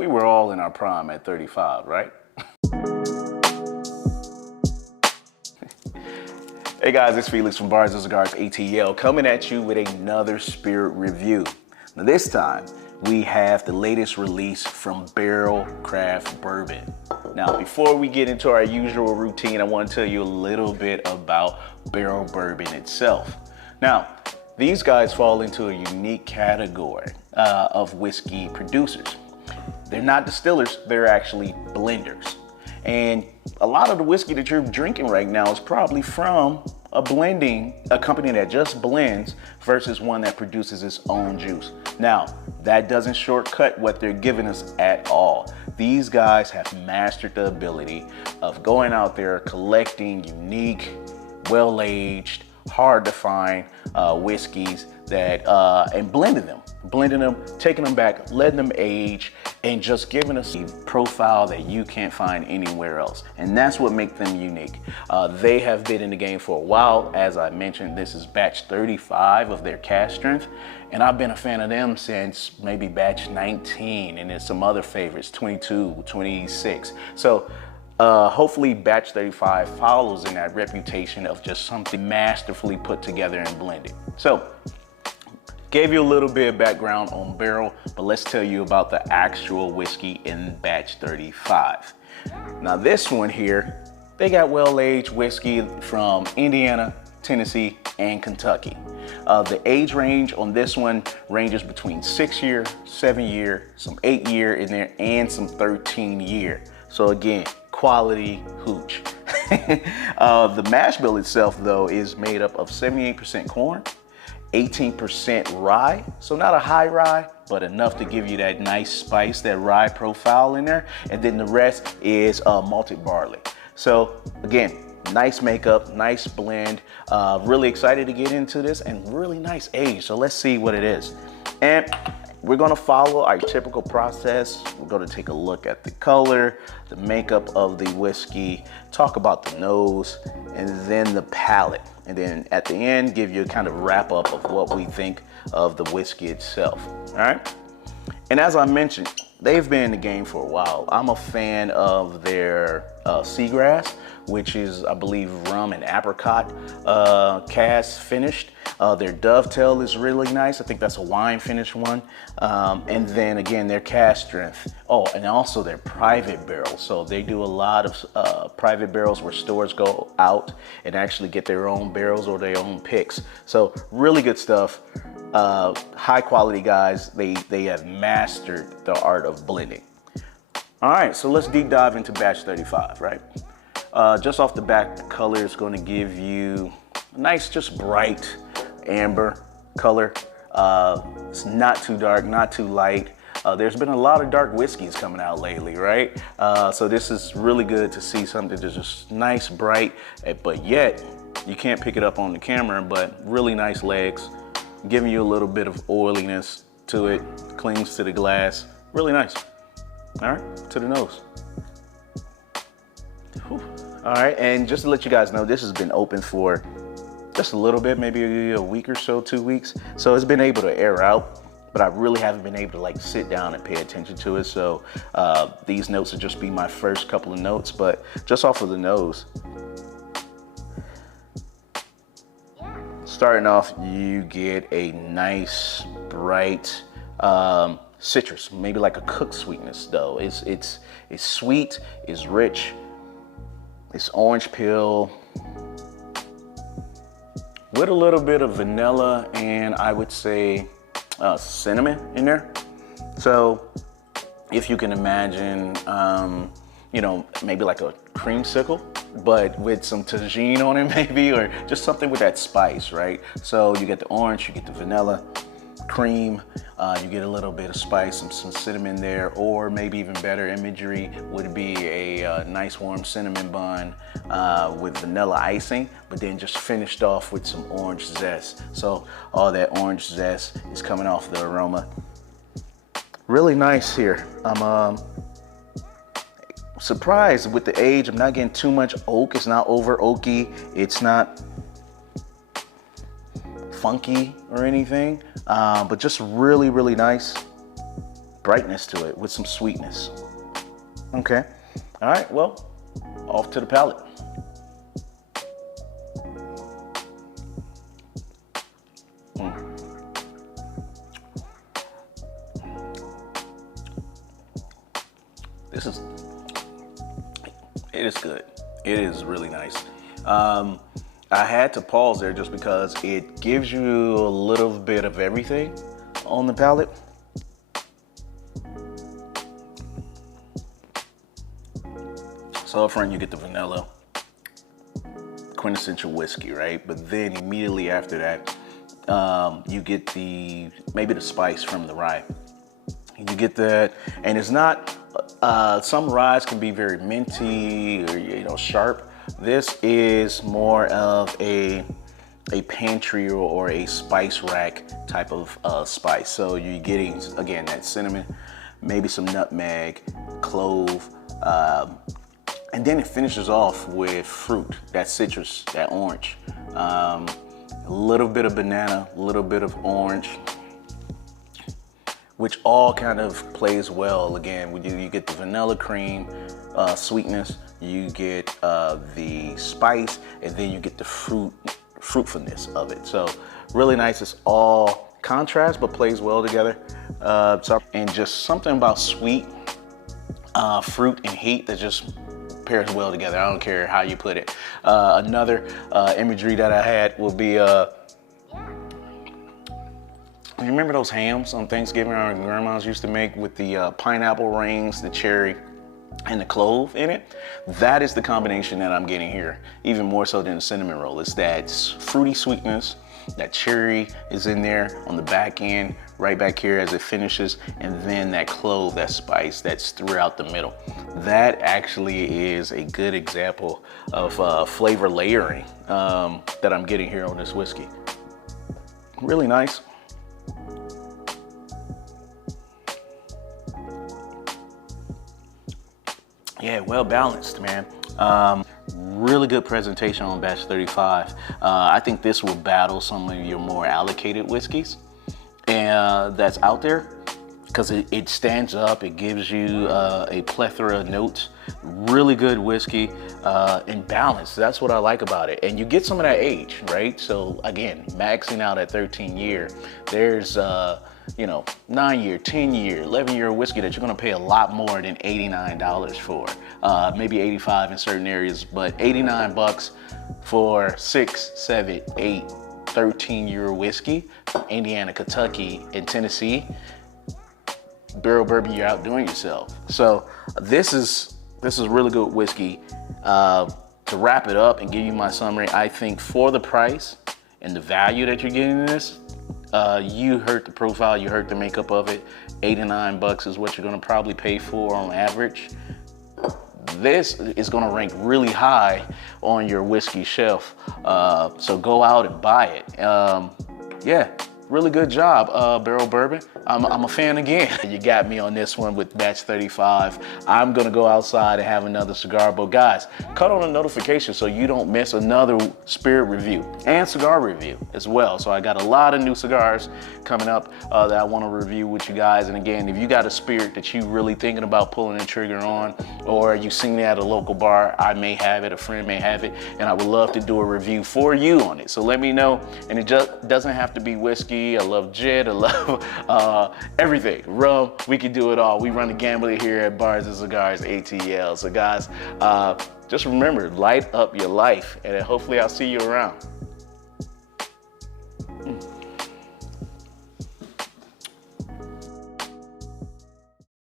we were all in our prime at 35, right? Hey guys, it's Felix from Bars and Cigars ATL coming at you with another Spirit review. Now this time, we have the latest release from Barrell Craft Bourbon. Now before we get into our usual routine, I want to tell you a little bit about Barrell Bourbon itself. Now, these guys fall into a unique category of whiskey producers. They're not distillers, they're actually blenders. And a lot of the whiskey that you're drinking right now is probably from a company that just blends versus one that produces its own juice. Now, that doesn't shortcut what they're giving us at all. These guys have mastered the ability of going out there, collecting unique, well-aged, hard to find whiskeys that and blending them, taking them back, letting them age, and just giving us a profile that you can't find anywhere else. And that's what makes them unique. They have been in the game for a while. As I mentioned, this is batch 35 of their cask strength, and I've been a fan of them since maybe batch 19, and there's some other favorites, 22, 26. So hopefully batch 35 follows in that reputation of just something masterfully put together and blended. So, gave you a little bit of background on Barrell, but let's tell you about the actual whiskey in batch 35. Now this one here, they got well-aged whiskey from Indiana, Tennessee, and Kentucky. The age range on this one ranges between 6-year, 7-year, some 8-year in there, and some 13-year. So again, quality hooch. The mash bill itself though is made up of 78% corn, 18% rye, so not a high rye, but enough to give you that nice spice, that rye profile in there. And then the rest is malted barley. So again, nice makeup, nice blend. Really excited to get into this, and really nice age. So let's see what it is. And we're gonna follow our typical process. We're gonna take a look at the color, the makeup of the whiskey, talk about the nose, and then the palate. And then at the end, give you a kind of wrap up of what we think of the whiskey itself, all right? And as I mentioned, they've been in the game for a while. I'm a fan of their Cigars, which is, I believe, rum and apricot cask finished. Their dovetail is really nice. I think that's a wine finished one. And then again, their cask strength. Oh, and also their private barrels. So they do a lot of private barrels where stores go out and actually get their own barrels or their own picks. So really good stuff. High quality guys. They have mastered the art of blending. All right, so let's deep dive into batch 35, right? Just off the back, the color is going to give you a nice, just bright amber color. It's not too dark, not too light. There's been a lot of dark whiskeys coming out lately, right? So this is really good to see something that's just nice, bright, but yet you can't pick it up on the camera, but really nice legs, giving you a little bit of oiliness to it, clings to the glass, really nice. All right, to the nose. Whew. All right, and just to let you guys know, this has been open for just a little bit, maybe a week or so, 2 weeks. So it's been able to air out, but I really haven't been able to like sit down and pay attention to it. So these notes will just be my first couple of notes, but just off of the nose. Starting off, you get a nice, bright citrus, maybe like a cooked sweetness though. It's sweet, it's rich, it's orange peel with a little bit of vanilla and I would say cinnamon in there. So if you can imagine, you know, maybe like a creamsicle, but with some tagine on it maybe, or just something with that spice, right? So you get the orange, you get the vanilla, cream, you get a little bit of spice, some cinnamon there, or maybe even better imagery would be a nice warm cinnamon bun with vanilla icing, but then just finished off with some orange zest. So all that orange zest is coming off the aroma. Really nice here. I'm surprised with the age. I'm not getting too much oak. It's not over oaky. It's not funky or anything, but just really, really nice. brightness to it with some sweetness. Okay. All right, well, off to the palate. It is good. It is really nice. I had to pause there just because it gives you a little bit of everything on the palate. So up front you get the vanilla, quintessential whiskey, right? But then immediately after that, you get maybe the spice from the rye. You get that, and it's not, some ryes can be very minty or, sharp. This is more of a pantry or a spice rack type of spice. So you're getting, again, that cinnamon, maybe some nutmeg, clove, and then it finishes off with fruit, that citrus, that orange. A little bit of banana, a little bit of orange, which all kind of plays well. Again, you get the vanilla cream sweetness, you get the spice, and then you get the fruitfulness of it. So really nice. It's all contrast, but plays well together. And just something about sweet fruit and heat that just pairs well together. I don't care how you put it. Another imagery that I had will be, you remember those hams on Thanksgiving our grandmas used to make with the pineapple rings, the cherry, and the clove in it? That is the combination that I'm getting here, even more so than the cinnamon roll. It's that fruity sweetness, that cherry is in there on the back end, right back here as it finishes, and then that clove, that spice that's throughout the middle. That actually is a good example of flavor layering that I'm getting here on this whiskey. Really nice. Yeah, well balanced, man. Really good presentation on batch 35. I think this will battle some of your more allocated whiskeys that's out there, because it stands up, it gives you a plethora of notes. Really good whiskey and balance. That's what I like about it. And you get some of that age, right? So again, maxing out at 13 year, there's 9 year, 10 year, 11 year whiskey that you're gonna pay a lot more than $89 for. Maybe 85 in certain areas, but 89 bucks for 6, 7, 8, 13 year whiskey from Indiana, Kentucky, and Tennessee. Barrel bourbon, you're outdoing yourself. So this is really good whiskey. To wrap it up and give you my summary, I think for the price and the value that you're getting in this, you heard the profile, you heard the makeup of it. 89 bucks is what you're gonna probably pay for on average. This is gonna rank really high on your whiskey shelf. So go out and buy it. Yeah, really good job, Barrel Bourbon. I'm a fan again. You got me on this one with batch 35. I'm gonna go outside and have another cigar, but guys, cut on the notification so you don't miss another spirit review and cigar review as well. So I got a lot of new cigars coming up that I wanna review with you guys. And again, if you got a spirit that you really thinking about pulling the trigger on, or you seen it at a local bar, I may have it, a friend may have it, and I would love to do a review for you on it. So let me know, and it just doesn't have to be whiskey. I love gin, I love everything, rum, we can do it all. We run the gambler here at Bars and Cigars ATL. So guys, just remember, light up your life, and hopefully I'll see you around.